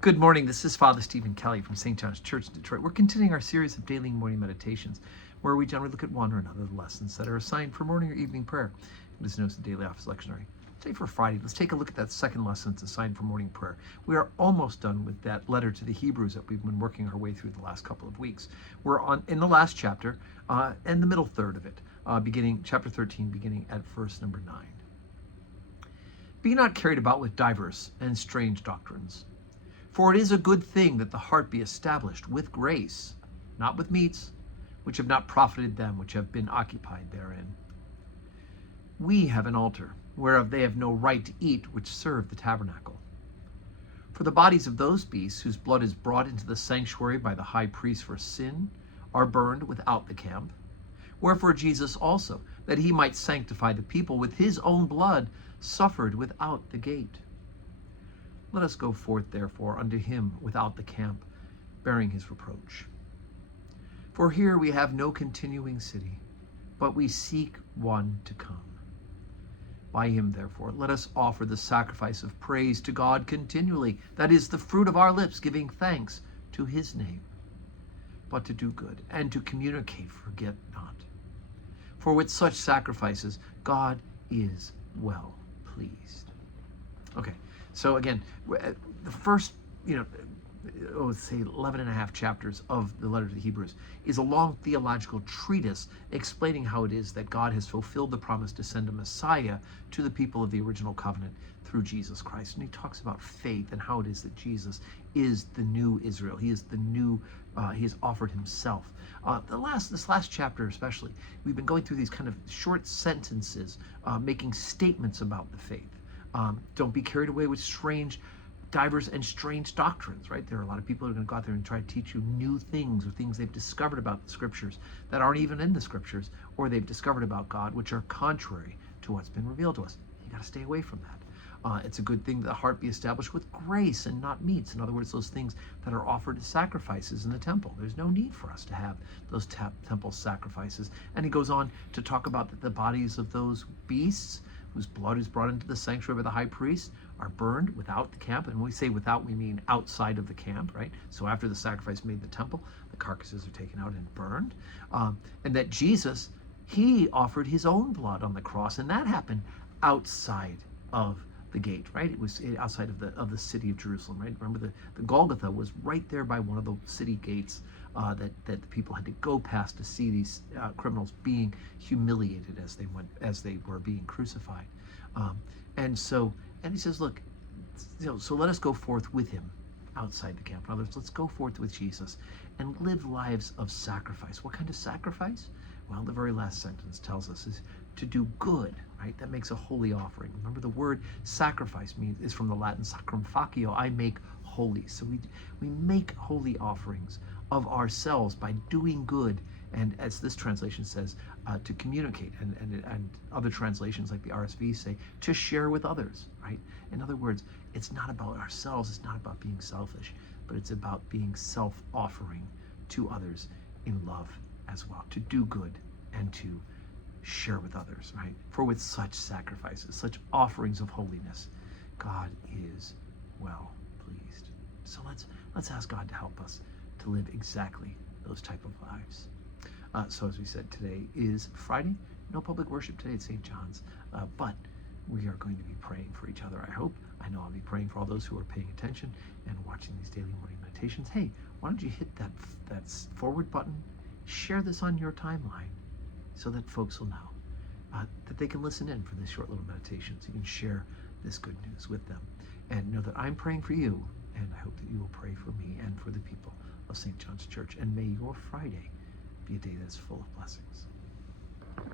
Good morning. This is Father Stephen Kelly from St. John's Church in Detroit. We're continuing our series of daily morning meditations where we generally look at one or another of the lessons that are assigned for morning or evening prayer. This knows the daily office lectionary. Today for Friday, let's take a look at that second lesson that's assigned for morning prayer. We are almost done with that letter to the Hebrews that we've been working our way through the last couple of weeks. We're in the last chapter and the middle third of it, beginning chapter 13, beginning at verse number 9. Be not carried about with divers and strange doctrines. For it is a good thing that the heart be established with grace, not with meats, which have not profited them which have been occupied therein. We have an altar, whereof they have no right to eat which serve the tabernacle. For the bodies of those beasts whose blood is brought into the sanctuary by the high priest for sin are burned without the camp. Wherefore Jesus also, that he might sanctify the people with his own blood, suffered without the gate. Let us go forth, therefore, unto him without the camp, bearing his reproach. For here we have no continuing city, but we seek one to come. By him, therefore, let us offer the sacrifice of praise to God continually, that is, the fruit of our lips, giving thanks to his name. But to do good, and to communicate, forget not. For with such sacrifices, God is well pleased. Okay. So again, the first, let's say 11 and a half chapters of the letter to the Hebrews is a long theological treatise explaining how it is that God has fulfilled the promise to send a Messiah to the people of the original covenant through Jesus Christ. And he talks about faith and how it is that Jesus is the new Israel. He is the new, he has offered himself. This last chapter especially, we've been going through these kind of short sentences, making statements about the faith. Don't be carried away with divers and strange doctrines, right? There are a lot of people who are going to go out there and try to teach you new things or things they've discovered about the scriptures that aren't even in the scriptures, or they've discovered about God, which are contrary to what's been revealed to us. You got to stay away from that. It's a good thing that the heart be established with grace and not meats. In other words, those things that are offered as sacrifices in the temple. There's no need for us to have those temple sacrifices. And he goes on to talk about the bodies of those beasts whose blood is brought into the sanctuary by the high priest are burned without the camp. And when we say without, we mean outside of the camp, right? So after the sacrifice made in the temple, the carcasses are taken out and burned. And that Jesus, he offered his own blood on the cross, and that happened outside of the gate, right? It was outside of the city of Jerusalem, right? Remember the Golgotha was right there by one of the city gates that the people had to go past to see these criminals being humiliated as they were being crucified. And he says, look, so let us go forth with him outside the camp. In other words, let's go forth with Jesus and live lives of sacrifice. What kind of sacrifice? Well, the very last sentence tells us is to do good, right? That makes a holy offering. Remember, the word sacrifice is from the Latin sacrum facio, I make holy. So we make holy offerings of ourselves by doing good, and as this translation says, to communicate, and other translations like the RSV say, to share with others, right? In other words, it's not about ourselves, it's not about being selfish, but it's about being self-offering to others in love as well, to do good and to share with others, right? For with such sacrifices, such offerings of holiness, God is well pleased. So let's ask God to help us to live exactly those type of lives. So as we said, today is Friday. No public worship today at St. John's, but we are going to be praying for each other, I hope. I know I'll be praying for all those who are paying attention and watching these daily morning meditations. Hey, why don't you hit that forward button, share this on your timeline so that folks will know that they can listen in for this short little meditation, so you can share this good news with them. And know that I'm praying for you, and I hope that you will pray for me and for the people of St. John's Church. And may your Friday be a day that's full of blessings.